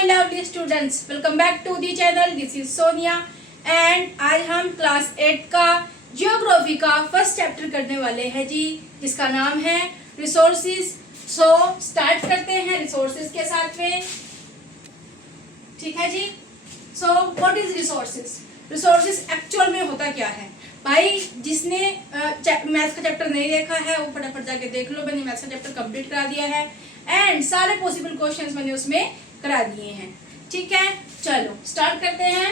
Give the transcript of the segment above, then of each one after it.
my lovely students, welcome back to the channel. This is Sonia and आज हम class 8 का geography का first chapter करने वाले हैं जी, जिसका नाम है रिसोर्सेज। सो स्टार्ट करते हैं रिसोर्सेज के साथ में, ठीक है जी। So what is resources? Resources actual में होता क्या है भाई? जिसने मैथ्स का चैप्टर नहीं देखा है वो फटाफट जाके देख लो। मैंने मैथ्स का चैप्टर कंप्लीट करा दिया है एंड सारे पॉसिबल क्वेश्चंस मैंने उसमें करा दिए हैं, ठीक है। चलो स्टार्ट करते हैं।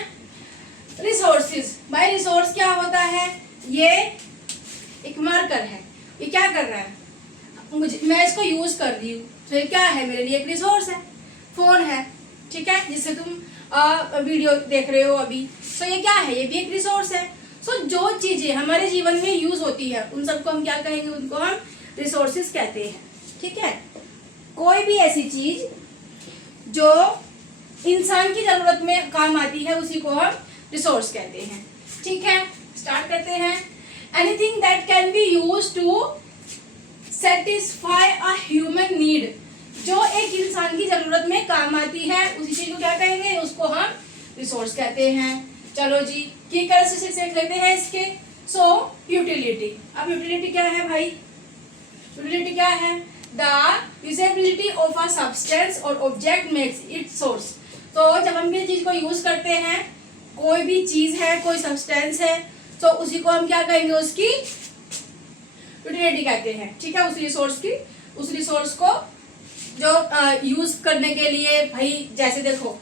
रिसोर्सेज भाई, रिसोर्स क्या होता है? ये एक मार्कर है, ये क्या कर रहा है? मैं इसको यूज कर रही हूँ तो ये क्या है? मेरे लिए एक रिसोर्स है, फोन है, ठीक है, जिससे तुम वीडियो देख रहे हो अभी। तो ये क्या है? ये भी एक रिसोर्स है। सो जो चीजें हमारे जीवन में यूज होती है उन सबको हम क्या कहेंगे? उनको हम रिसोर्सेज कहते हैं, ठीक है। कोई भी ऐसी चीज जो इंसान की जरूरत में काम आती है उसी को हम रिसोर्स कहते हैं, ठीक है। स्टार्ट करते हैं। Anything that can be use to satisfy a human need, जो एक इंसान की जरूरत में काम आती है उसी चीज को क्या कहेंगे? उसको हम रिसोर्स कहते हैं। चलो जी, की कैरेक्टरिस्टिक्स देख लेते हैं इसके। सो यूटिलिटी। अब यूटिलिटी क्या है भाई? यूटिलिटी क्या है? The usability of a substance और ऑब्जेक्ट मेक्स इट सोर्स। तो जब हम ये चीज को यूज करते हैं, कोई भी चीज है, कोई सब्सटेंस है, तो उसी को हम क्या कहेंगे? उसकी यूटिलिटी कहते हैं, ठीक है। उस रिसोर्स को जो यूज करने के लिए भाई, जैसे देखो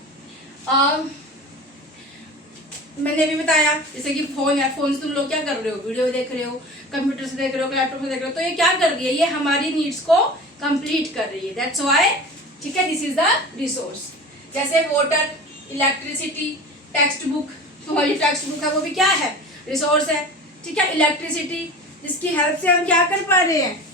मैंने भी बताया, जैसे कि फोन है, फोन से तुम लोग क्या कर रहे हो? वीडियो देख रहे हो, कंप्यूटर से देख रहे हो, लैपटॉप से देख रहे हो, तो ये क्या कर रही है? ये हमारी नीड्स को कंप्लीट कर रही है, दैट्स व्हाई, ठीक है, दिस इज द रिसोर्स। जैसे वाटर, इलेक्ट्रिसिटी, टेक्स्ट बुक, तुम्हारी टेक्स्ट बुक है वो भी क्या है? रिसोर्स है, ठीक है। इलेक्ट्रिसिटी, जिसकी हेल्प से हम क्या कर पा रहे हैं?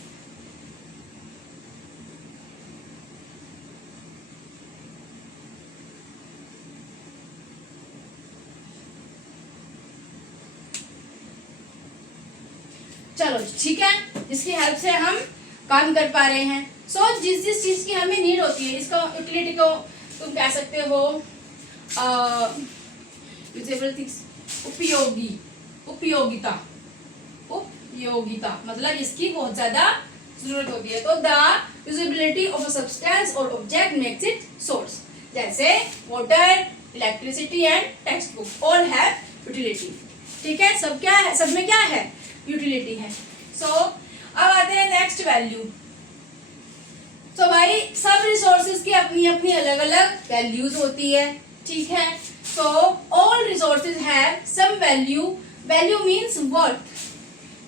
चलो ठीक है, जिसकी हेल्प से हम काम कर पा रहे हैं। सो जिस जिस चीज की हमें नीड होती है, इसका यूटिलिटी को तुम कह सकते हो यूजेबल थिंग्स, उपयोगी, उपयोगिता, उपयोगिता मतलब इसकी बहुत ज्यादा जरूरत होती है। तो the usability of a substance और ऑब्जेक्ट मेक्स इट सोर्स। जैसे water, electricity and text book all have utility, ठीक है। सब क्या है? सब में क्या है? यूटिलिटी है। सो अब आते हैं नेक्स्ट वैल्यू। तो भाई सब रिसोर्सेज की अपनी अपनी अलग अलग वैल्यूज होती है, ठीक है। So all resources have some value. Value means worth,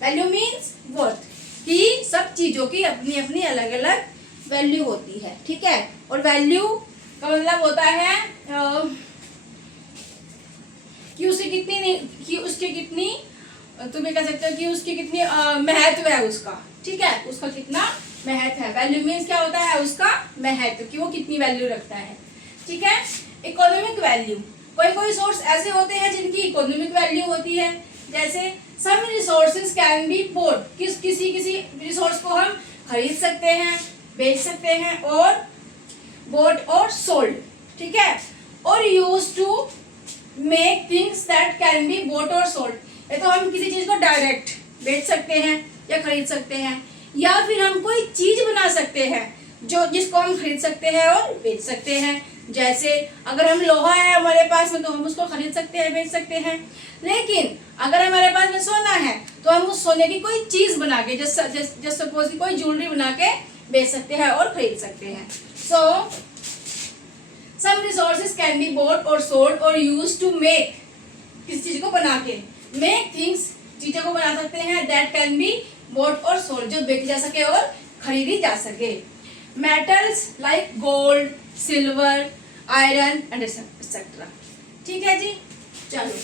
value means worth, कि सब चीजों की अपनी अपनी अलग अलग वैल्यू होती है, ठीक है। और वैल्यू का मतलब होता है कि उसकी कितनी तुम्हें कह सकते हो कि उसकी कितनी महत्व है उसका, ठीक है, उसका कितना महत्व है। वैल्यू मीन्स क्या होता है? उसका महत्व, कि वो कितनी वैल्यू रखता है, ठीक है। इकोनॉमिक वैल्यू, कोई कोई सोर्स ऐसे होते हैं जिनकी इकोनॉमिक वैल्यू होती है। जैसे सम रिसोर्सेज कैन बी बोट, किसी रिसोर्स को हम खरीद सकते हैं, बेच सकते हैं, और बोट और सोल्ड, ठीक है। और use to make things that can be bought और सोल्ड। ये तो हम किसी चीज को डायरेक्ट बेच सकते हैं या खरीद सकते हैं, या फिर हम कोई चीज बना सकते हैं जो जिसको हम खरीद सकते हैं और बेच सकते हैं। जैसे अगर हम लोहा है हमारे पास में तो हम उसको खरीद सकते हैं, बेच सकते हैं। लेकिन अगर हमारे पास में सोना है तो हम उस सोने की कोई चीज बना के, जैसे सपोज की कोई ज्वेलरी बना के बेच सकते हैं और खरीद सकते हैं। सो सम रिसोर्सेज कैन बी बॉट और सोल्ड और यूज्ड टू मेक, किसी चीज को बना के, मेक थिंग्स, चीजों को बना सकते हैं, दैट कैन बी बॉट और सोल्ड, जो बेची जा सके और खरीदी जा सके। Metals like gold, silver, iron and etcetera, ठीक है जी। चलो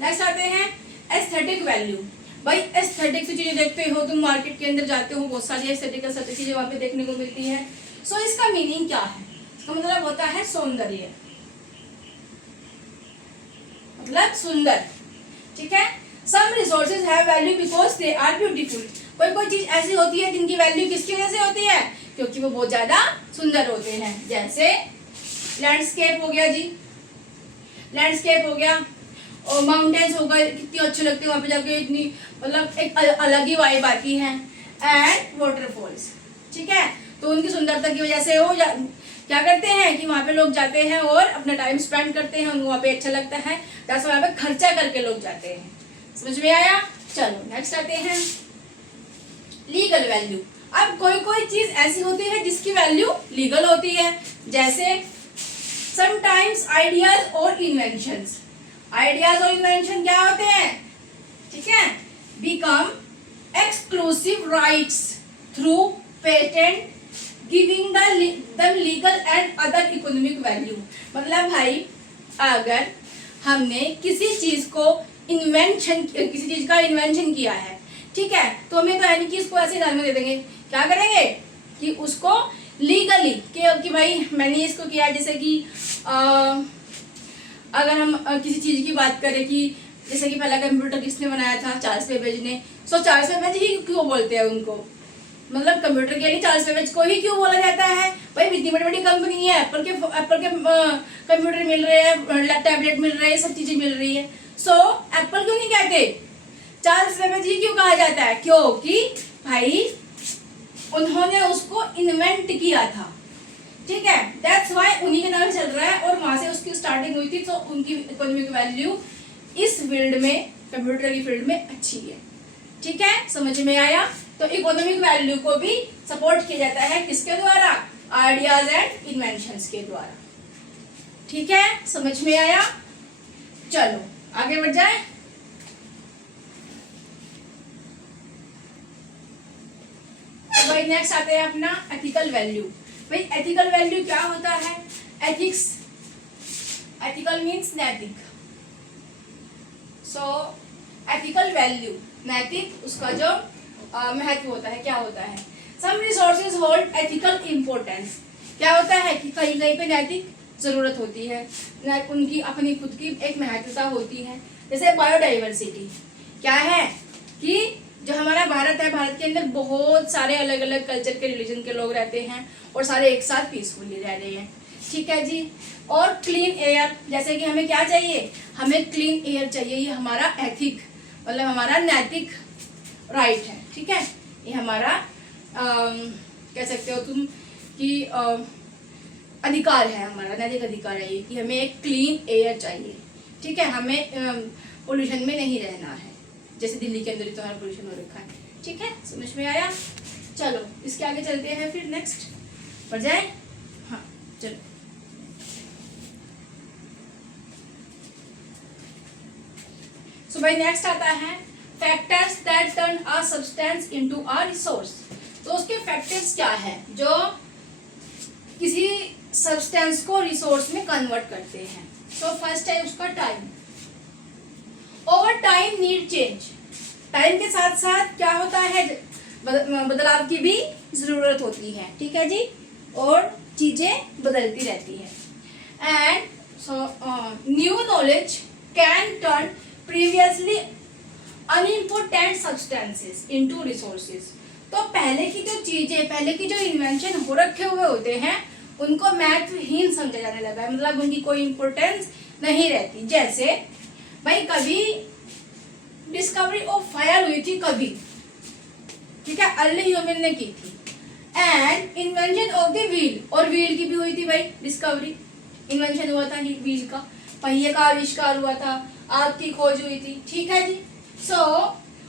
नेक्स्ट आते हैं एस्थेटिक वैल्यू। भाई एस्थेटिक की चीजें देखते हो तुम, मार्केट के अंदर जाते हो, बहुत सारी एस्थेटिक चीजें वहां पे देखने को मिलती है। सो इसका मीनिंग क्या है? इसका मतलब होता है सौंदर्य, मतलब सुंदर, ठीक है। Some resources have value because they are beautiful. कोई कोई चीज ऐसी होती है जिनकी वैल्यू किसकी वजह से होती है? क्योंकि वो बहुत ज्यादा सुंदर होते हैं। जैसे लैंडस्केप हो गया जी, लैंडस्केप हो गया, और माउंटेन्स हो गए, कितनी अच्छी लगती है वहां पे जाके, इतनी मतलब एक अलग ही वाइब आती है। एंड वाटरफॉल्स, ठीक है, तो उनकी सुंदरता की वजह से वो क्या करते हैं कि वहां पे लोग जाते हैं और अपना टाइम स्पेंड करते हैं, उनको वहां पे अच्छा लगता है, जैसे वहां पे खर्चा करके लोग जाते हैं। समझ में आया? चलो नेक्स्ट आते हैं लीगल वैल्यू। अब कोई कोई चीज ऐसी होती है जिसकी वैल्यू लीगल होती है, जैसे समटाइम्स आइडियाज और इन्वेंशंस। आइडियाज और इन्वेंशन क्या होते हैं, ठीक है, become exclusive rights through patent giving the legal and other economic value. मतलब भाई अगर हमने किसी चीज को इन्वेंशन, किसी चीज का इन्वेंशन किया है, ठीक है, तो हमें तो है नहीं कि इसको ऐसे दान में दे देंगे, क्या करेंगे कि उसको लीगली कि भाई मैंने इसको किया। जैसे कि अगर हम किसी चीज की बात करें कि जैसे कि पहला कंप्यूटर किसने बनाया था, चार्ल्स बेबेज ने। सो चार्ल्स बेबेज ही क्यों बोलते हैं उनको, मतलब कंप्यूटर के लिए चार्ल्स बेबेज को ही क्यों बोला जाता है? भाई इतनी बड़ी बड़ी कंपनी है, एप्पल के कंप्यूटर मिल रहे हैं, टैबलेट मिल रहे हैं, सब चीजें मिल रही है। सो एप्पल क्यों नहीं कहते, चार्ल्स बेबेज ही क्यों कहा जाता है? क्योंकि भाई उन्होंने उसको इन्वेंट किया था, ठीक है, दैट्स व्हाई उन्हीं के नाम चल रहा है और वहां से उसकी स्टार्टिंग हुई थी। तो उनकी इकोनॉमिक वैल्यू इस फील्ड में, कंप्यूटर की फील्ड में अच्छी है, ठीक है, समझ में आया? तो इकोनॉमिक वैल्यू को भी सपोर्ट किया जाता है किसके द्वारा? आइडियाज एंड इन्वेंशंस के द्वारा, ठीक है, समझ में आया? चलो आगे बढ़ जाए। तो भाई नेक्स्ट आते हैं अपना एथिकल वैल्यू। भाई एथिकल वैल्यू क्या होता है? एथिक्स, एथिकल मीन्स नैतिक। सो एथिकल वैल्यू, नैतिक, उसका जो महत्व होता है, क्या होता है? Some resources hold ethical importance. क्या होता है कि कहीं कहीं पे नैतिक जरूरत होती है, उनकी अपनी खुद की एक महत्वता होती है। जैसे बायोडाइवर्सिटी, क्या है कि जो हमारा भारत है, भारत के अंदर बहुत सारे अलग अलग कल्चर के, रिलीजन के लोग रहते हैं और सारे एक साथ पीसफुली रह रहे हैं, ठीक है जी। और क्लीन एयर, जैसे कि हमें क्या चाहिए? हमें क्लीन एयर चाहिए, ये हमारा एथिक मतलब हमारा नैतिक राइट है, ठीक है, ये हमारा कह सकते हो तुम कि अधिकार है, हमारा नैतिक अधिकार है ये कि हमें एक क्लीन एयर चाहिए, ठीक है, हमें पोल्यूशन में नहीं रहना है, जैसे दिल्ली के अंदर ही तो हर पोल्यूशन हो रखा है, ठीक है, समझ में आया? चलो इसके आगे चलते हैं, फिर नेक्स्ट बढ़ जाए। हाँ चलो, सो भाई नेक्स्ट आता है factors that turn a substance into a resource. तो उसके फैक्टर्स क्या है जो किसी सब्सटेंस को रिसोर्स में कन्वर्ट करते हैं? सो फर्स्ट है उसका time. Over time need change, time के साथ साथ क्या होता है? बदलाव की भी जरूरत होती है, ठीक है जी, और चीजें बदलती रहती है। And so new knowledge can turn previously unimportant substances into resources. तो पहले की जो चीजें, पहले की जो इन्वेंशन हो रखे हुए होते हैं, उनको महत्वहीन समझा जाने लगा है, मतलब उनकी कोई इंपोर्टेंस नहीं रहती। जैसे भाई कभी डिस्कवरी ऑफ फायर हुई थी, कभी, ठीक है, अर्ली ह्यूमन ने की थी। And invention of the wheel, और व्हील की भी हुई थी भाई डिस्कवरी, इन्वेंशन हुआ था व्हील का, पहिए का आविष्कार हुआ था, आग की खोज हुई थी, ठीक है जी। So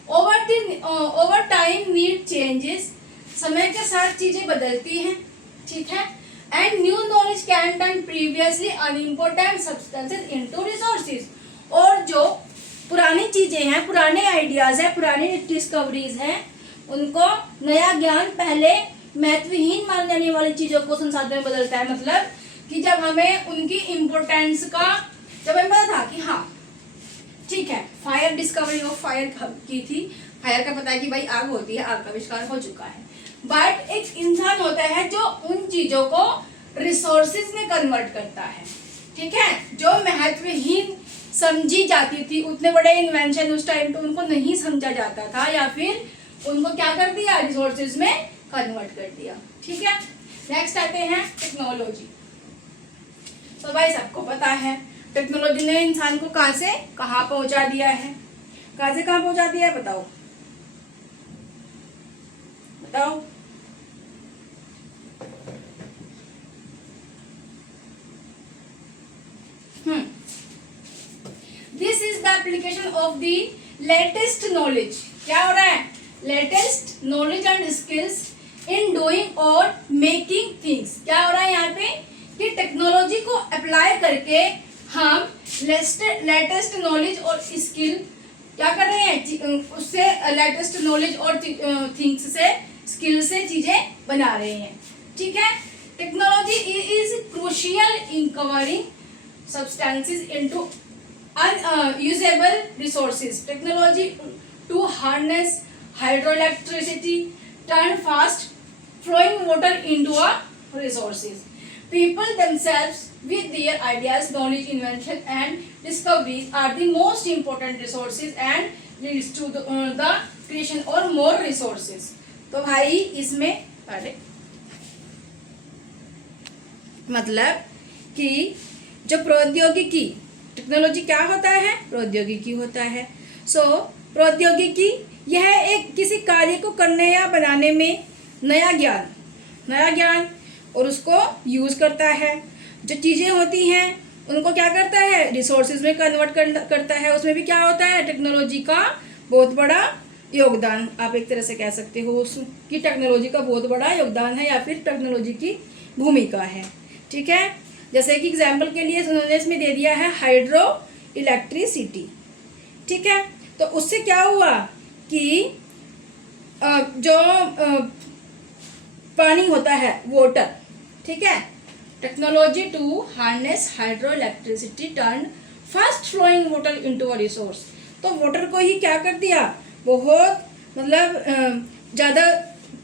over time need changes, समय के साथ चीजें बदलती हैं, ठीक है। And new knowledge can turn previously unimportant substances into resources, और जो पुरानी चीजें हैं, पुराने आइडियाज हैं, पुरानी डिस्कवरीज हैं, उनको नया ज्ञान पहले महत्वहीन मानी जाने वाली चीजों को संसाधन में बदलता है। मतलब कि जब हमें उनकी इम्पोर्टेंस का, जब हमें पता था कि हाँ ठीक है, फायर, डिस्कवरी ऑफ फायर की थी, फायर का पता है कि भाई आग होती है, आग का आविष्कार हो चुका है, बट एक इंसान होता है जो उन चीजों को रिसोर्सेज में कन्वर्ट करता है, ठीक है, जो महत्वहीन समझी जाती थी, उतने बड़े इन्वेंशन उस टाइम पे उनको नहीं समझा जाता था, या फिर उनको क्या कर दिया, रिसोर्सेज में कन्वर्ट कर दिया, ठीक है। नेक्स्ट आते हैं टेक्नोलॉजी। तो भाई सबको पता है टेक्नोलॉजी ने इंसान को कहाँ से कहाँ पहुंचा दिया है, कहाँ से कहाँ पहुंचा दिया है, बताओ बताओ। This is the application of the latest knowledge. क्या हो रहा है? Latest knowledge and skills in doing और मेकिंग थिंग्स। क्या हो रहा है यहाँ पे कि टेक्नोलॉजी को अप्लाई करके हम लेटेस्ट नॉलेज और स्किल क्या कर रहे हैं, उससे लेटेस्ट नॉलेज और थिंग्स से स्किल से चीजें बना रहे हैं। ठीक है, technology is crucial in covering substances into unusable resources. Technology to harness hydroelectricity, turn fast flowing water into a resources. People themselves with their ideas, knowledge, invention and discoveries are the most important resources and leads to the creation or more resources. तो भाई इसमें अरे मतलब कि जो प्रौद्योगिकी, technology क्या होता है? प्रौद्योगिकी होता है। प्रौद्योगिकी यह एक किसी कार्य को करने या बनाने में नया ज्ञान और उसको यूज करता है। जो चीजें होती हैं उनको क्या करता है? रिसोर्सेज में कन्वर्ट करता है। उसमें भी क्या होता है? टेक्नोलॉजी का बहुत बड़ा योगदान, आप एक तरह से कह सकते हो उसकी टेक्नोलॉजी का बहुत बड़ा योगदान है या फिर टेक्नोलॉजी की भूमिका है। ठीक है, जैसे कि एग्जाम्पल के लिए उन्होंने इसमें दे दिया है हाइड्रो इलेक्ट्रिसिटी। ठीक है, तो उससे क्या हुआ कि जो पानी होता है वाटर, ठीक है, technology to harness hydro electricity turn fast flowing water into a resource. तो वाटर को ही क्या कर दिया, बहुत मतलब ज़्यादा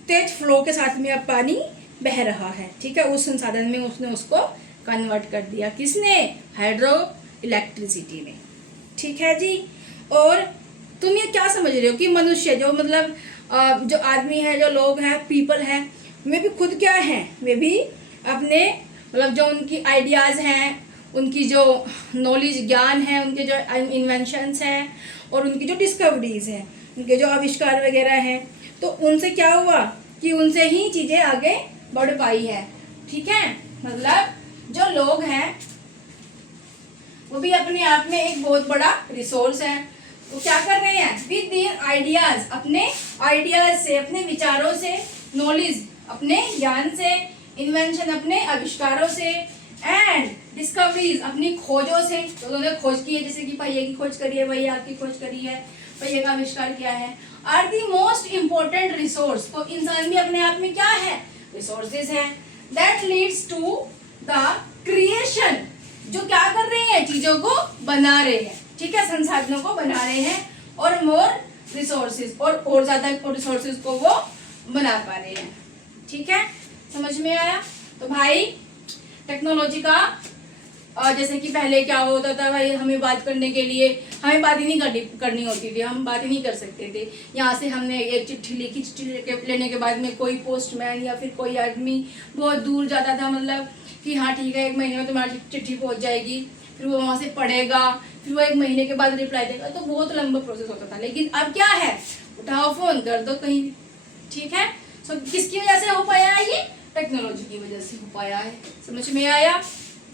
तेज फ्लो के साथ में अब पानी बह रहा है। ठीक है, उस संसाधन में उसने उसको कन्वर्ट कर दिया। किसने? हाइड्रो इलेक्ट्रिसिटी में। ठीक है जी। और तुम ये क्या समझ रहे हो कि मनुष्य जो मतलब जो आदमी है, जो लोग हैं, पीपल हैं, वे भी खुद क्या हैं? वे भी अपने मतलब जो उनकी आइडियाज़ हैं, उनकी जो नॉलेज ज्ञान है, उनके जो इन्वेंशंस हैं और उनकी जो डिस्कवरीज हैं, उनके जो आविष्कार वगैरह हैं, तो उनसे क्या हुआ कि उनसे ही चीज़ें आगे बढ़ पाई है। ठीक है, मतलब जो लोग हैं वो भी अपने आप में एक बहुत बड़ा रिसोर्स है। वो क्या कर रहे हैं? विद देयर आइडियाज, अपने आइडियाज से, अपने विचारों से, नॉलेज अपने ज्ञान से, इन्वेंशन अपने आविष्कारों से एंड डिस्कवरीज अपनी खोजों से। तो उन्होंने खोज की है, जैसे कि पहिए की खोज करी है, पहिया की खोज करी है, पहिए का आविष्कार किया है, are the most important resource. तो इंसान भी अपने आप में क्या है? रिसोर्सेज है। That leads to the creation, जो क्या कर रहे हैं? चीजों को बना रहे हैं। ठीक है, संसाधनों को बना रहे हैं और मोर रिसोर्सेज, और ज्यादा रिसोर्सेज को वो बना पा रहे हैं। ठीक है, समझ में आया? तो भाई टेक्नोलॉजी का जैसे कि पहले क्या होता था भाई, हमें बात करने के लिए हमें बात ही नहीं करनी होती थी, हम बात ही नहीं कर सकते थे। यहाँ से हमने एक चिट्ठी लिखी, चिट्ठी लेने के बाद में कोई पोस्टमैन या फिर कोई आदमी बहुत दूर जाता था, मतलब कि हाँ ठीक है 1 महीने में तुम्हारी चिट्ठी पहुँच जाएगी, फिर वो वहाँ से पढ़ेगा, फिर वो 1 महीने के बाद रिप्लाई देगा, तो बहुत लंबा प्रोसेस होता था। लेकिन अब क्या है? उठाओ फोन, कर दो कहीं भी। ठीक है, सो किसकी वजह से हो पाया है? ये टेक्नोलॉजी की वजह से हो पाया है। समझ में आया?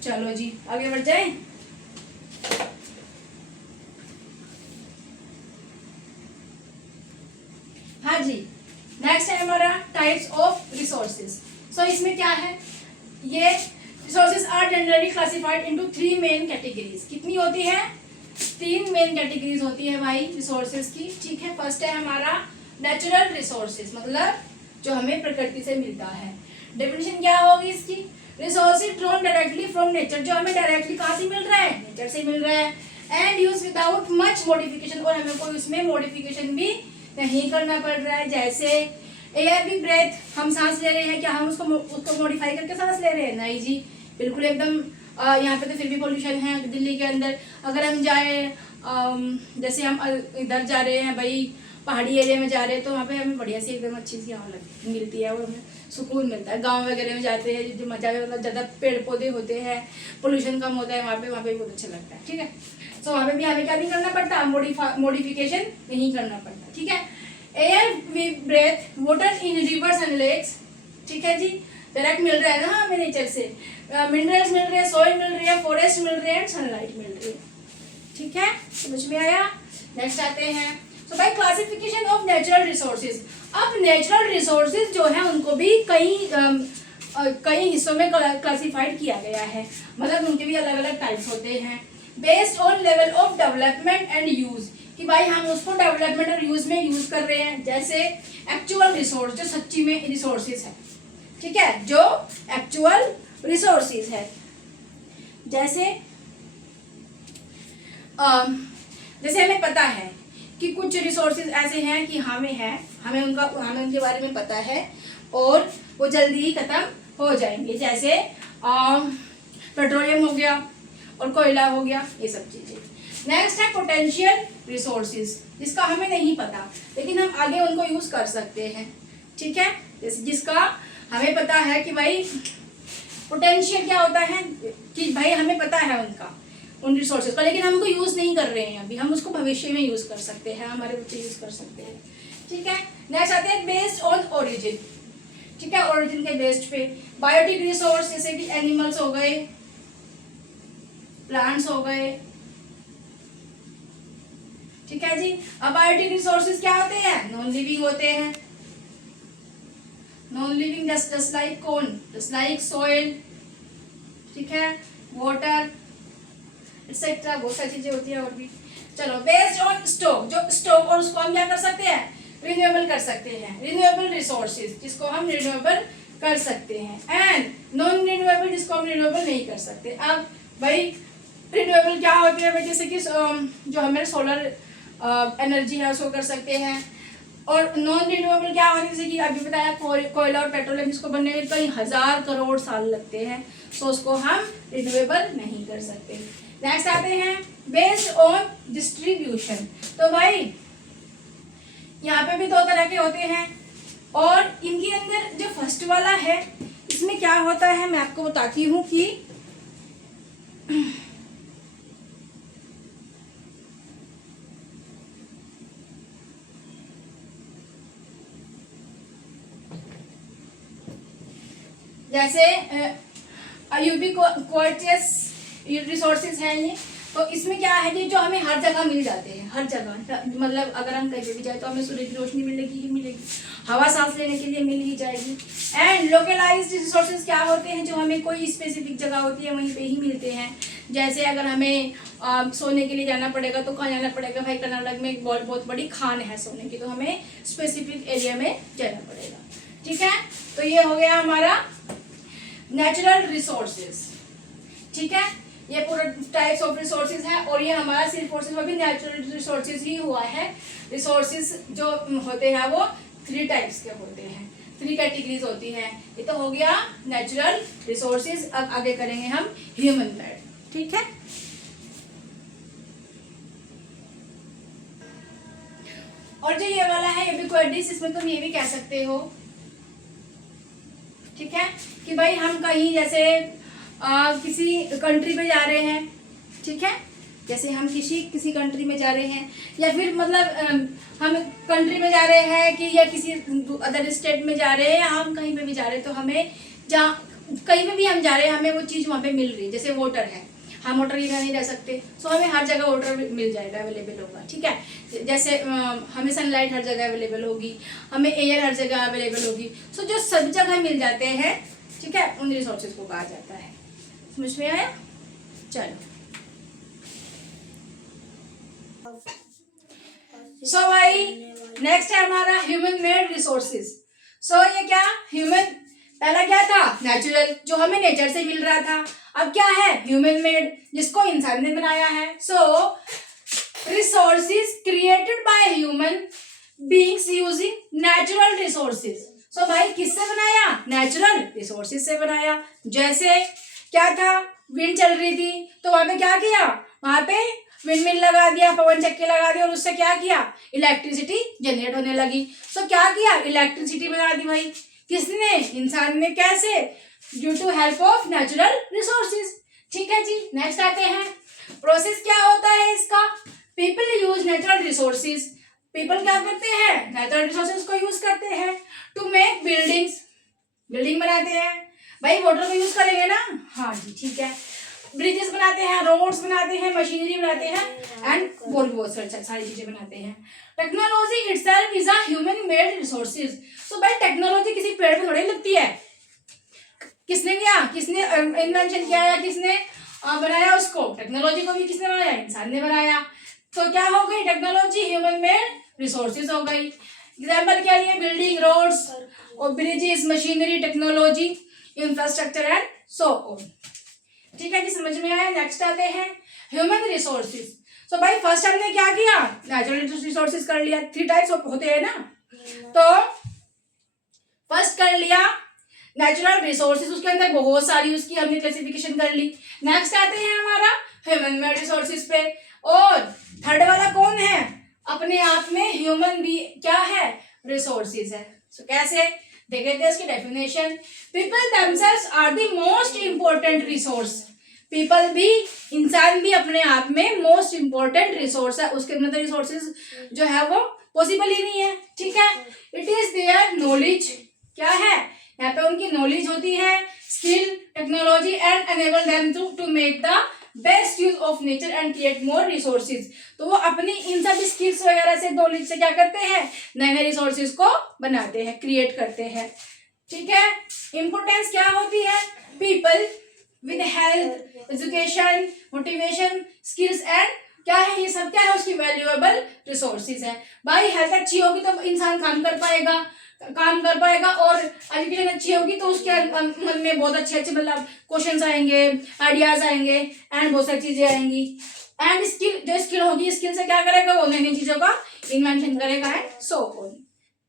चलो जी आगे बढ़ जाए। हाँ जी, नेक्स्ट है हमारा टाइप्स ऑफ रिसोर्सेज। सो इसमें क्या है? ये resources are generally classified into 3 main categories. कितनी होती है? 3 मेन कैटेगरीज होती है भाई रिसोर्सेज की। ठीक है, फर्स्ट है हमारा नेचुरल रिसोर्सेज, मतलब जो हमें प्रकृति से मिलता है। डेफिनेशन क्या होगी इसकी? Resources drawn directly from nature, जो हमें डायरेक्टली कहाँ से मिल रहा है? नेचर से मिल रहा है। And use without much modification, और हमें कोई उसमें मॉडिफिकेशन भी नहीं करना पड़ रहा है। जैसे एयर भी ब्रेथ, हम सांस ले रहे हैं, क्या हम उसको मॉडिफाई करके सांस ले रहे हैं? नहीं जी, बिल्कुल एकदम। यहाँ पे तो फिर भी पोल्यूशन है दिल्ली के अंदर। अगर हम जाए जैसे हम इधर जा रहे हैं भाई पहाड़ी एरिया में जा रहे हैं तो वहाँ पे हमें बढ़िया सी एकदम अच्छी सी हवा मिलती है और हमें सुकून मिलता है। गांव वगैरह में जाते हैं जो मजा मतलब ज़्यादा पेड़ पौधे होते हैं, पोल्यूशन कम होता है वहाँ पे बहुत अच्छा लगता है। ठीक है, सो वहाँ पे भी हमें क्या नहीं करना पड़ता, मॉडिफिकेशन नहीं करना पड़ता। ठीक है, air we breathe, water in rivers and lakes. ठीक है जी, डायरेक्ट मिल रहा है ना हमें नेचर से, मिनरल्स मिल रहे हैं, सॉइल मिल रही है, फॉरेस्ट मिल रहे हैं, सनलाइट मिल रही है। ठीक है, समझ में आया। नेक्स्ट आते हैं, so by classification of natural resources. अब नेचुरल रिसोर्सेज जो है उनको भी कई हिस्सों में क्लासिफाइड किया गया है, मतलब उनके भी अलग अलग टाइप्स होते हैं based on level of development and use, कि भाई हम उसको डेवलपमेंट और यूज में यूज कर रहे हैं। जैसे एक्चुअल रिसोर्स जो सच्ची में रिसोर्सेज है, ठीक है, जो एक्चुअल रिसोर्सेज है, जैसे जैसे हमें पता है कि कुछ रिसोर्सेज ऐसे हैं कि हमें उनके बारे में पता है और वो जल्दी ही खत्म हो जाएंगे। जैसे पेट्रोलियम हो गया और कोयला हो गया, ये सब चीजें। नेक्स्ट है पोटेंशियल रिसोर्सेज, जिसका हमें नहीं पता लेकिन हम आगे उनको यूज कर सकते हैं। ठीक है, जिसका हमें पता है कि भाई पोटेंशियल क्या होता है, कि भाई हमें पता है उन रिसोर्सेज का, लेकिन हम उनको यूज नहीं कर रहे हैं अभी, हम उसको भविष्य में यूज कर सकते हैं, हमारे बच्चे यूज कर सकते हैं। ठीक है, नेक्स्ट आते हैं बेस्ड ऑन ओरिजिन। ठीक है, ओरिजिन के बेस्ड पे बायोटिक रिसोर्स जैसे कि एनिमल्स हो गए, प्लांट्स हो गए। ठीक है जी, अब बायोटिक रिसोर्सेज क्या होते हैं, नॉन लिविंग होते हैं। नॉन लिविंग जस्ट लाइक कौन, जस्ट लाइक सॉइल, ठीक है, वाटर एक्सेट्रा, बहुत सारी चीजें होती है और भी। चलो, बेस्ड ऑन स्टॉक, जो स्टॉक और उसको हम क्या कर सकते हैं, रिन्यूएबल कर सकते हैं, रिन्यूएबल रिसोर्सेज जिसको हम रिन्यूएबल कर सकते हैं, एंड नॉन रिन्यूएबल जिसको हम रिन्यूएबल नहीं कर सकते। अब भाई रिन्यूएबल क्या होती है भाई, जैसे कि जो हमें सोलर एनर्जी है उसको कर सकते हैं, और नॉन रिन्यूएबल क्या होती है जैसे कि अभी बताया कोयला और पेट्रोलियम, जिसको बनने में कई हजार करोड़ साल लगते हैं, सो उसको हम रिन्यूएबल नहीं कर सकते। नेक्स्ट आते हैं बेस्ड ऑन डिस्ट्रीब्यूशन। तो भाई यहाँ पे भी दो तरह के होते हैं, और इनके अंदर जो फर्स्ट वाला है इसमें क्या होता है मैं आपको बताती हूँ कि जैसे यूबिक्विटस रिसोर्सेज हैं ये, तो इसमें क्या है कि जो हमें हर जगह मिल जाते हैं, हर जगह, मतलब अगर हम कहीं पे भी जाए तो हमें सूर्य की रोशनी मिलेगी ही मिलेगी, हवा सांस लेने के लिए मिल ही जाएगी। एंड लोकलाइज्ड रिसोर्सेज क्या होते हैं, जो हमें कोई स्पेसिफिक जगह होती है वहीं पे ही मिलते हैं। जैसे अगर हमें सोने के लिए जाना पड़ेगा तो कहाँ जाना पड़ेगा भाई, कर्नाटक में एक बहुत बड़ी खान है सोने की, तो हमें स्पेसिफिक एरिया में जाना पड़ेगा। ठीक है, तो ये हो गया हमारा नेचुरल रिसोर्सेज। ठीक है, ये पूरा टाइप्स ऑफ रिसोर्सेज है, और ये हमारा सिर्फ और सिर्फ अभी नेचुरल रिसोर्सेज ही हुआ है। रिसोर्सेज जो होते हैं वो 3 टाइप्स के होते हैं, 3 कैटेगरीज होती हैं। ये तो हो गया नेचुरल रिसोर्सेज। अब आगे करेंगे हम ह्यूमन मेड। ठीक है, और जो ये वाला है यूबिक्विटस, इसमें तुम ये भी कह सकते हो, ठीक है, कि भाई हम कहीं जैसे किसी कंट्री में जा रहे हैं, ठीक है, जैसे हम किसी कंट्री में जा रहे हैं, या फिर मतलब हम कंट्री में जा रहे हैं कि या किसी अदर स्टेट में जा रहे हैं, हम कहीं पे भी जा रहे हैं, तो हमें जहाँ कहीं पे भी हम जा रहे हैं हमें वो चीज़ वहाँ पे मिल रही है। जैसे वाटर है, हम वाटर के बिना नहीं रह सकते, सो हमें हर जगह वाटर मिल जाएगा, अवेलेबल होगा। ठीक है, जैसे हमें सनलाइट हर जगह अवेलेबल होगी, हमें एयर हर जगह अवेलेबल होगी, सो जो सब जगह मिल जाते हैं, ठीक है, उन रिसोर्सेज को कहा जाता है। समझ में आया? चलो, सो भाई नेक्स्ट है हमारा ह्यूमन मेड रिसोर्सेज। सो ये क्या, ह्यूमन पहला क्या था, नेचुरल, जो हमें नेचर से मिल रहा था। अब क्या है, ह्यूमन मेड, जिसको इंसान ने बनाया है। So resources created by human beings using natural resources. So भाई किससे बनाया, नेचुरल रिसोर्सेज से बनाया। जैसे क्या था, विंड चल रही थी तो वहां पे क्या किया, वहां पे विंड मिल लगा दिया, पवन चक्की लगा दिया, और उससे क्या किया, इलेक्ट्रिसिटी जनरेट होने लगी। सो क्या किया, इलेक्ट्रिसिटी बना दी भाई, किसने, इंसान ने। कैसे, due to help of natural resources. ठीक है जी, नेक्स्ट आते हैं, प्रोसेस क्या होता है इसका, people use natural resources. People क्या करते हैं, नेचुरल रिसोर्सेज को यूज करते हैं टू मेक बिल्डिंग्स, बिल्डिंग बनाते हैं भाई, वाटर को यूज करेंगे ना, हाँ जी ठीक है। ब्रिजेस बनाते हैं, रोड्स बनाते हैं, मशीनरी बनाते हैं, एंड और भी बहुत सारी चीजें बनाते हैं। Technology itself is a human made resources. तो भाई टेक्नोलॉजी किसी पेड़ पे थोड़ी लगती है, किसने किया, किसने इन्वेंशन किया या किसने बनाया उसको, टेक्नोलॉजी को भी किसने बनाया, इंसान ने बनाया। तो क्या हो गई, टेक्नोलॉजी ह्यूमन मेड रिसोर्सेज हो गई। एग्जाम्पल क्या लिए, बिल्डिंग, रोड्स और bridges, machinery, technology, infrastructure and so on. ठीक है जी, समझ में आया। नेक्स्ट आते हैं ह्यूमन रिसोर्सेज। सो भाई फर्स्ट हमने क्या किया, नेचुरल रिसोर्सेज कर लिया, 3 टाइप्स होते हैं ना, तो फर्स्ट कर लिया नेचुरल रिसोर्सेज, उसके अंदर बहुत सारी उसकी हमने क्लासिफिकेशन कर ली। नेक्स्ट आते हैं हमारा ह्यूमन मेड रिसोर्सेज पे, और थर्ड वाला कौन है, अपने आप में ह्यूमन भी क्या है, रिसोर्सेज है। सो कैसे देखेंगे इसकी definition, people themselves are the most important resource. People भी, इंसान भी अपने आप में मोस्ट इंपॉर्टेंट रिसोर्स है, उसके अंदर रिसोर्सेज जो है वो पॉसिबल ही नहीं है। ठीक है, इट इज देयर नॉलेज, क्या है यहाँ पे उनकी नॉलेज होती है, skill, technology and enable them to make the best use of nature and create more resources. तो वो अपनी इन सब स्किल्स वगैरह से, नॉलेज से क्या करते हैं, नए नए रिसोर्सेज को बनाते हैं, क्रिएट करते हैं। ठीक है, इंपोर्टेंस क्या होती है, people with health, education, motivation, skills and क्या है, ये सब क्या है, उसकी वैल्यूएबल रिसोर्सेज है। भाई हेल्थ अच्छी होगी तो इंसान काम कर पाएगा, और एजुकेशन अच्छी होगी तो उसके मन में बहुत अच्छे अच्छे मतलब क्वेश्चंस आएंगे, आइडियाज आएंगे, एंड बहुत सारी चीजें आएंगी। एंड स्किल, जो स्किल होगी, स्किल से क्या करेगा, वो नई नई चीजों का इन्वेंशन करेगा, एंड सो ऑन।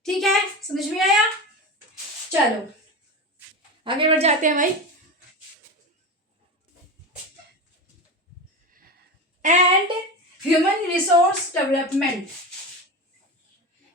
ठीक है, समझ में आया। चलो आगे बढ़ जाते हैं भाई। And human resource development,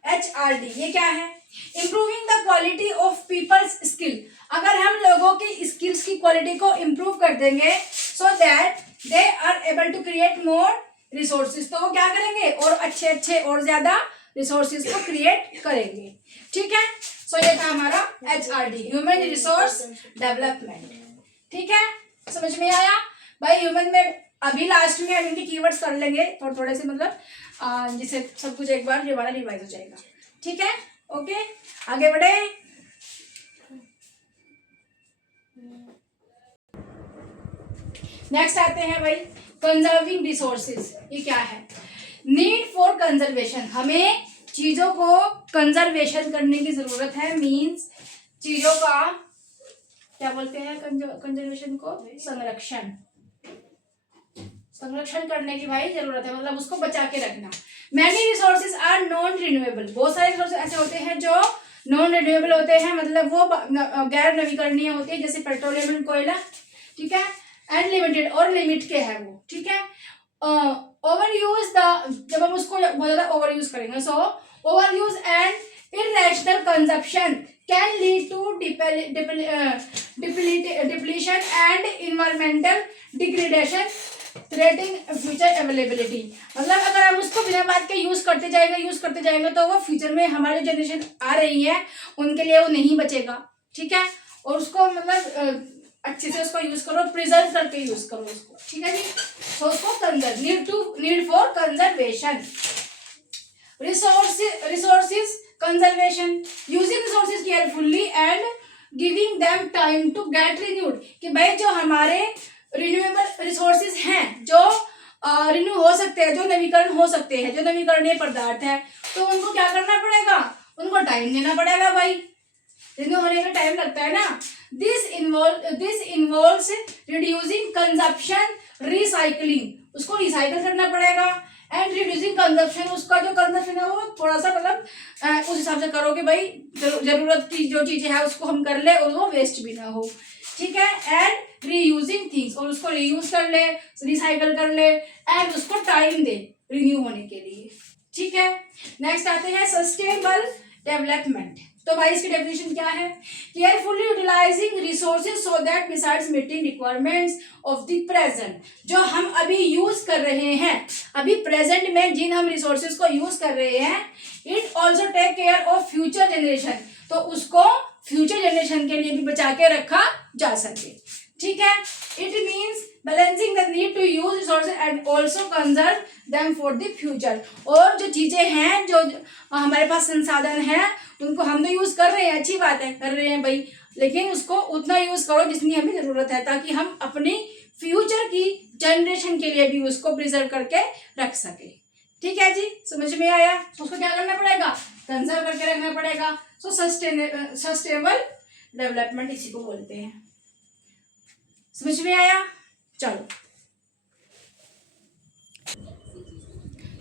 HRD, ये क्या है, improving the quality of people's skill. अगर हम लोगों की स्किल्स की क्वालिटी को इम्प्रूव कर देंगे, so that they are able to create more resources, तो वो क्या करेंगे, और अच्छे अच्छे और ज्यादा रिसोर्सेज को क्रिएट करेंगे। ठीक है, सो ये था हमारा HRD, ह्यूमन रिसोर्स डेवलपमेंट। ठीक है, समझ में आया भाई। ह्यूमन में अभी लास्ट में हम इनके कीवर्ड्स कर लेंगे थोड़े से, मतलब जिससे सब कुछ एक बार हमारा रिवाइज हो जाएगा। ठीक है, ओके, आगे बढ़े। नेक्स्ट आते हैं भाई कंजर्विंग रिसोर्सेज। ये क्या है, नीड फॉर कंजर्वेशन, हमें चीजों को कंजर्वेशन करने की जरूरत है, मींस चीजों का क्या बोलते हैं कंजर्वेशन को, संरक्षण करने की भाई जरूरत है, मतलब उसको बचा के रखना। Many resources are non renewable, बहुत सारे रिसोर्सेज ऐसे होते हैं जो नॉन रिन्यूएबल होते हैं, मतलब वो गैर नवीकरणीय होते हैं, जैसे पेट्रोलियम एंड कोयला। ठीक है, एंड लिमिटेड, और लिमिट के है वो। ठीक है, ओवर यूज द, जब हम उसको बहुत ज्यादा ओवर यूज करेंगे, so over use and irrational consumption can lead to depletion and environmental degradation threatening future availability. मतलब अगर हम उसको बिना बात के यूज करते जाएंगे तो वो फ्यूचर में हमारी जनरेशन आ रही है उनके लिए वो नहीं बचेगा। ठीक है, और उसको मतलब अच्छे से उसको यूज करो, प्रिजर्व करके यूज करो उसको। ठीक है जी, तो उसको conserve, need for conservation, resources conservation, using resources carefully and giving them time to get renewed. कि भाई जो हमारे रिन्यूएबल रिसोर्सेज हैं, जो रिन्यू हो सकते हैं, जो नवीकरण हो सकते हैं, जो नवीकरणीय पदार्थ है, तो उनको क्या करना पड़ेगा, उनको टाइम देना पड़ेगा भाई, रिन्यू होने में टाइम लगता है ना। This involves reducing consumption, recycling, उसको रिसाइकल करना पड़ेगा, एंड रिड्यूसिंग कंजप्शन, उसका जो कंजप्शन है वो थोड़ा सा मतलब उस हिसाब से करो कि भाई जरूरत की जो चीजें है उसको हम कर ले और वो वेस्ट भी ना हो। ठीक है, एंड रीयूजिंग थिंग्स, और उसको रीयूज कर ले, रिसाइकल कर ले, एंड उसको टाइम दे रिन्यू होने के लिए। ठीक है, नेक्स्ट आते हैं सस्टेनेबल डेवलपमेंट। तो भाई इसकी डेफिनेशन क्या है? Carefully utilising resources so that besides meeting requirements of the present, जो हम अभी यूज कर रहे हैं, अभी प्रेजेंट में जिन हम रिसोर्सेज को यूज कर रहे हैं, it also take care of future generation, तो उसको फ्यूचर जनरेशन के लिए भी बचा के रखा जा सके। ठीक है, it means balancing the need to use resources and also conserve them for the future. और जो चीजें हैं, जो हमारे पास संसाधन हैं, उनको हम तो यूज कर रहे हैं, अच्छी बात है, कर रहे हैं भाई, लेकिन उसको उतना यूज करो जितनी हमें जरूरत है, ताकि हम अपनी फ्यूचर की जनरेशन के लिए भी उसको प्रिजर्व करके रख सके। ठीक है जी, समझ में आया? तो उसको क्या करना पड़ेगा? कंजर्व करके रखना पड़ेगा। सो सस्टेनेबल डेवलपमेंट इसी को बोलते हैं। समझ में आया? चलो,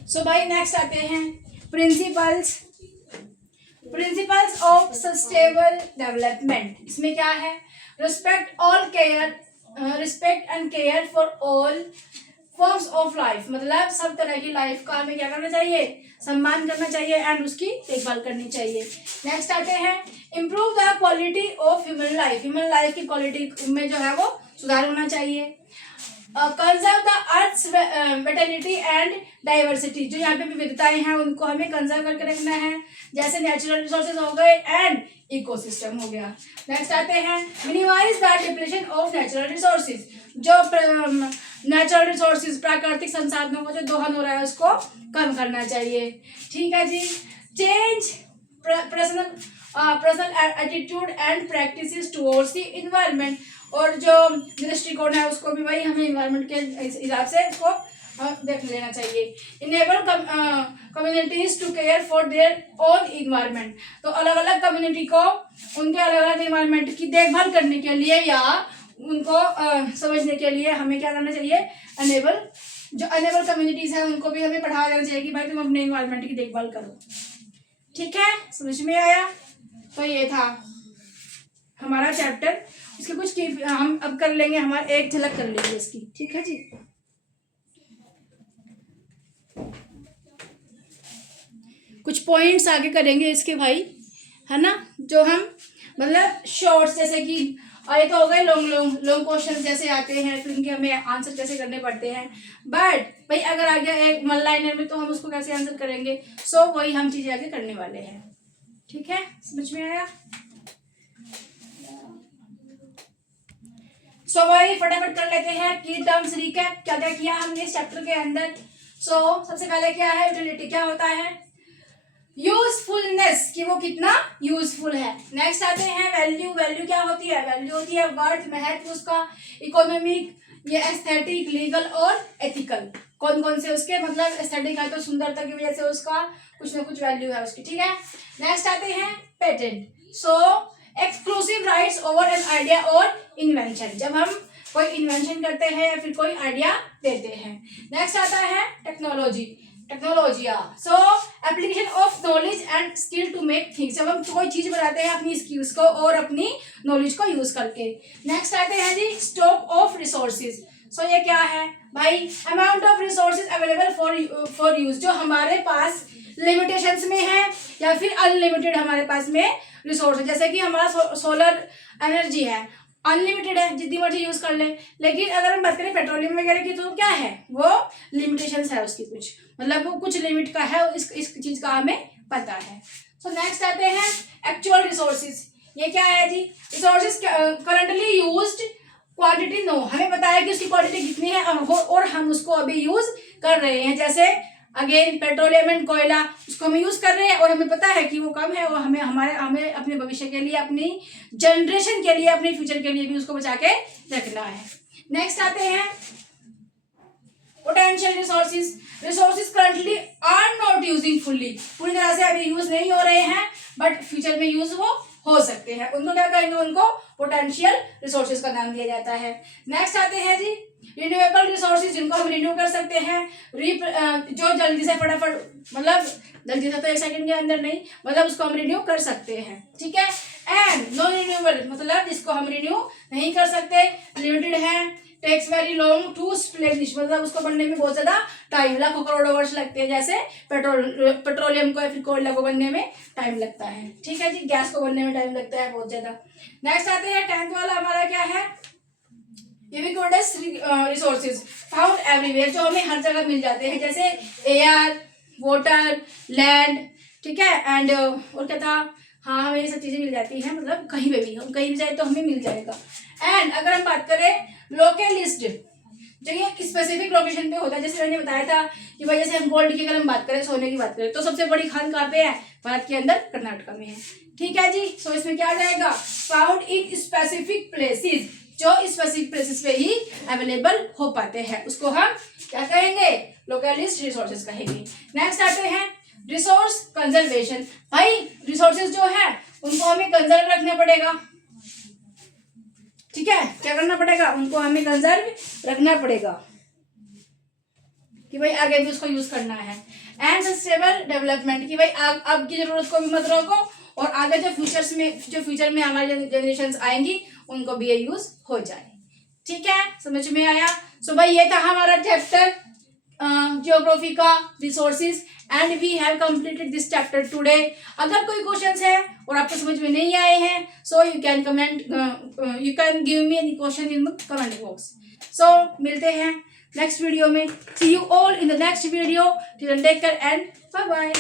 सो भाई नेक्स्ट आते हैं प्रिंसिपल्स ऑफ सस्टेनेबल डेवलपमेंट। इसमें क्या है? Respect and care for all forms of life, मतलब सब तरह की लाइफ का हमें क्या करना चाहिए? सम्मान करना चाहिए, एंड उसकी देखभाल करनी चाहिए। नेक्स्ट आते हैं improve the quality of human life, human life की क्वालिटी में जो है वो सुधार होना चाहिए। Conserve the earth's vitality and diversity, जो यहाँ पे विविधताएं हैं उनको हमें कंजर्व करके रखना है, जैसे नेचुरल रिसोर्सेज हो गए एंड इकोसिस्टम हो गया। नेक्स्ट आते हैं minimise the depletion of natural resources, जो नेचुरल रिसोर्सेज प्राकृतिक संसाधनों का जो दोहन हो रहा है उसको कम करना चाहिए। ठीक है जी, change personal attitude and practices towards the environment, और जो दृष्टिकोण है उसको भी भाई हमें एनवायरनमेंट के हिसाब से उसको देख लेना चाहिए। Enable communities to care for their own environment, तो अलग अलग कम्युनिटी को उनके अलग अलग इन्वायरमेंट की देखभाल करने के लिए या उनको समझने के लिए हमें क्या करना चाहिए? जो अनेबल कम्युनिटीज है उनको भी हमें बढ़ावा देना चाहिए कि भाई तुम अपने इन्वायरमेंट की देखभाल करो। ठीक है, समझ में आया? तो ये था हमारा चैप्टर, इसके कुछ की हम अब कर लेंगे, हमारा एक झलक कर लेंगे इसकी। ठीक है जी, कुछ पॉइंट्स आगे करेंगे इसके भाई, है ना, जो हम मतलब शॉर्ट्स, जैसे कि ये तो हो गए लॉन्ग क्वेश्चन जैसे आते हैं, तो इनके हमें आंसर कैसे करने पड़ते हैं। बट भाई अगर आ गया एक वन लाइनर में, तो हम उसको कैसे आंसर करेंगे? सो वही हम चीजें आगे करने वाले हैं। ठीक है, समझ में आया? सो भाई फटाफट कर लेते हैं की टर्म्स रिकैप, क्या क्या किया हमने इस चैप्टर के अंदर। सबसे पहले क्या है? यूटिलिटी क्या होता है? यूजफुलनेस, कि वो कितना यूजफुल है। नेक्स्ट आते हैं वैल्यू, वैल्यू क्या होती है? वैल्यू होती है वर्थ, महत्व उसका, इकोनॉमिक, ये एस्थेटिक, लीगल और एथिकल। कौन कौन से उसके मतलब एस्थेटिक है तो सुंदरता की वजह से उसका कुछ ना कुछ वैल्यू है उसकी। ठीक है, नेक्स्ट आते हैं patent. Exclusive rights over an idea और इन्वेंशन, जब हम कोई इन्वेंशन करते हैं या फिर कोई आइडिया देते हैं। नेक्स्ट आता है technology, application of knowledge and skill to make things, जब हम कोई चीज बनाते हैं अपनी स्किल्स को और अपनी नॉलेज को यूज करके। नेक्स्ट आते हैं जी स्टॉक ऑफ रिसोर्सेज। ये क्या है भाई? Amount of resources available for use, जो हमारे पास लिमिटेशंस में है या फिर अनलिमिटेड हमारे पास में रिसोर्स है। जैसे कि हमारा सोलर एनर्जी है, अनलिमिटेड है, जितनी मर्जी यूज कर ले, लेकिन अगर हम बात करें पेट्रोलियम वगैरह की, तो क्या है? वो लिमिटेशंस है उसकी, कुछ मतलब वो कुछ लिमिट का है, इस चीज का हमें पता है। नेक्स्ट आते हैं एक्चुअल रिसोर्सेज। ये क्या है जी? Resources currently used quantity know, हमें पता है कि उसकी क्वांटिटी कितनी है और हम उसको अभी यूज कर रहे हैं। जैसे अगेन पेट्रोलियम एंड कोयला, उसको हम यूज कर रहे हैं और हमें पता है कि वो कम है, और हमें अपने भविष्य के लिए, अपनी जनरेशन के लिए, अपने फ्यूचर के लिए भी उसको बचा के रखना है। नेक्स्ट आते हैं potential resources currently are not using fully, पूरी तरह से अभी यूज नहीं हो रहे हैं, बट फ्यूचर में यूज वो हो सकते हैं, उनको क्या करेंगे? उनको पोटेंशियल रिसोर्सेज का नाम दिया जाता है। नेक्स्ट आते हैं जी रिन्यूएबल रिसोर्सेज, जिनको हम रिन्यू कर सकते हैं, जो जल्दी से फटाफट, मतलब जल्दी से तो एक सेकंड के अंदर नहीं, मतलब उसको हम रिन्यू कर सकते हैं। ठीक है, एंड नॉन रिन्यूएबल मतलब जिसको हम रिन्यू नहीं कर सकते, लिमिटेड है, टेक्स वेरी लॉन्ग टू स्प्लेनिश मतलब उसको बनने में बहुत ज्यादा टाइम, लाखों करोड़ों वर्ष लगते हैं, जैसे पेट्रोलियम को या फिर कोयला को बनने में टाइम लगता है, ठीक है जी, गैस को बनने में टाइम लगता है बहुत ज्यादा। नेक्स्ट आते हैं 10th वाला हमारा क्या है, यूबिक्विटस रिसोर्सेज फाउंड एवरीवेयर, जो हमें हर जगह मिल जाते हैं, जैसे एयर, वाटर, लैंड, ठीक है, एंड और क्या था, हाँ हमें ये सब चीजें मिल जाती हैं, मतलब कहीं पे भी हम कहीं भी जाए तो हमें मिल जाएगा। एंड अगर हम बात करें लोकलिस्ट, जो ये स्पेसिफिक लोकेशन पे होता है, जैसे मैंने बताया था कि भाई जैसे हम गोल्ड की अगर हम बात करें, सोने की बात करें, तो सबसे बड़ी खान कहाँ पे है, भारत के अंदर कर्नाटका में है, ठीक है जी। सो इसमें क्या आ जाएगा, फाउंड इन स्पेसिफिक प्लेसेस, जो स्पेसिफिक प्लेसेस पे ही अवेलेबल हो पाते हैं, उसको हम क्या कहेंगे, लोकलिस्ट रिसोर्सेज कहेंगे। नेक्स्ट आते हैं रिसोर्स कंजर्वेशन, भाई रिसोर्सेज जो है उनको हमें कंजर्व रखना पड़ेगा, ठीक है, क्या करना पड़ेगा, उनको हमें कंजर्व रखना पड़ेगा कि भाई आगे भी उसको यूज करना है। एंड सस्टेनेबल डेवलपमेंट, कि भाई अब की जरूरत को भी मत रोको और आगे जो फ्यूचर में हमारी जनरेशन आएंगी उनको भी ये यूज हो जाए, ठीक है, समझ में आया। सो भाई ये था हमारा चैप्टर जियोग्राफी का resources and we have completed this chapter today. अगर कोई क्वेश्चंस है और आपको समझ में नहीं आए हैं, so you can comment, you can give me any question in comment box. So मिलते हैं नेक्स्ट वीडियो में, see you all in the next video, till then take care and bye bye.